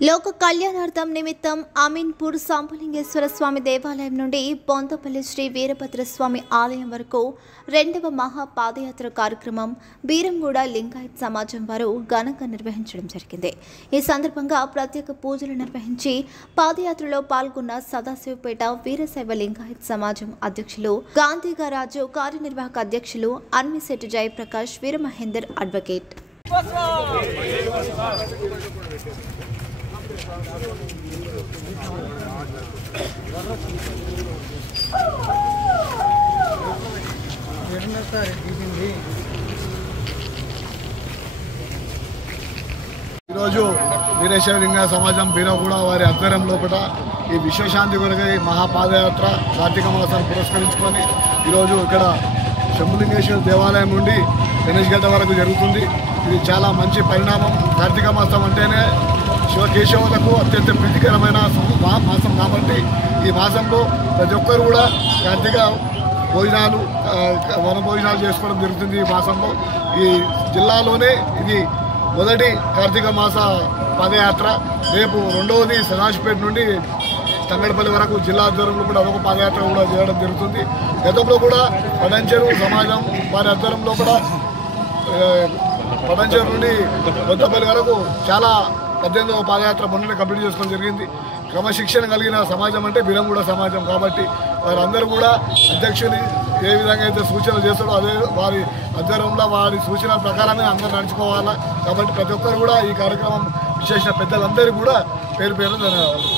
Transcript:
లోక కళ్యాణార్థం నిమిత్తం అమీన్పూర్ సాంబలింగేశ్వర స్వామి దేవాలయం నుండి బొంతపల్లి శ్రీ వీరభద్రస్వామి ఆలయం వరకు రెండవ మహా పాదయాత్ర కార్యక్రమం బీరంగూడ లింగాయత్ సమాజం వారు ఘనంగా నిర్వహించడం జరిగింది. ఈ సందర్భంగా ప్రత్యేక పూజలు నిర్వహించి పాదయాత్రలో పాల్గొన్న సదాశివపేట వీరశైవ లింగాయత్ సమాజం అధ్యక్షులు గాంధీగారాజు, కార్యనిర్వాహక అధ్యక్షులు అన్మిశెట్టి జయప్రకాష్, వీరమహేందర్ అడ్వకేట్. ఈరోజు వీరశైవ లింగ సమాజం బీరగూడ వారి ఆధ్వర్యంలో కూడా ఈ విశ్వశాంతి కొరకై మహాపాదయాత్ర కార్తీక మాసాన్ని పురస్కరించుకొని ఈరోజు ఇక్కడ శంభులింగేశ్వర దేవాలయం నుండి గణేష్ గడ్డ వరకు జరుగుతుంది. ఇది చాలా మంచి పరిణామం. కార్తీక మాసం అంటేనే శివకేశవులకు అత్యంత ప్రీతికరమైన మాసం కాబట్టి ఈ మాసంలో ప్రతి ఒక్కరు కూడా కార్తీక భోజనాలు, వన భోజనాలు చేసుకోవడం జరుగుతుంది. ఈ మాసంలో ఈ జిల్లాలోనే ఇది మొదటి కార్తీక మాస పాదయాత్ర. రేపు రెండవది సదాశివపేట నుండి తంగడపల్లి వరకు జిల్లా ఆధ్వర్యంలో కూడా అదొక పాదయాత్ర కూడా చేయడం జరుగుతుంది. గతంలో కూడా పడంచెరు సమాజం వారి ఆధ్వర్యంలో కూడా పడంచెరు నుండి బొంతపల్లి వరకు చాలా 18వ పాదయాత్ర మొన్ననే కంప్లీట్ చేసుకోవడం జరిగింది. క్రమశిక్షణ కలిగిన సమాజం అంటే బీరంగూడ సమాజం కాబట్టి వారందరూ కూడా అధ్యక్షుని ఏ విధంగా అయితే సూచనలు చేస్తాడో అదే వారి ఆధ్వర్యంలో వారి సూచనల ప్రకారమే అందరూ నడుచుకోవాలా. కాబట్టి ప్రతి ఒక్కరు కూడా ఈ కార్యక్రమం విశేష పెద్దలందరికీ కూడా పేరు ధన్యవాదాలు.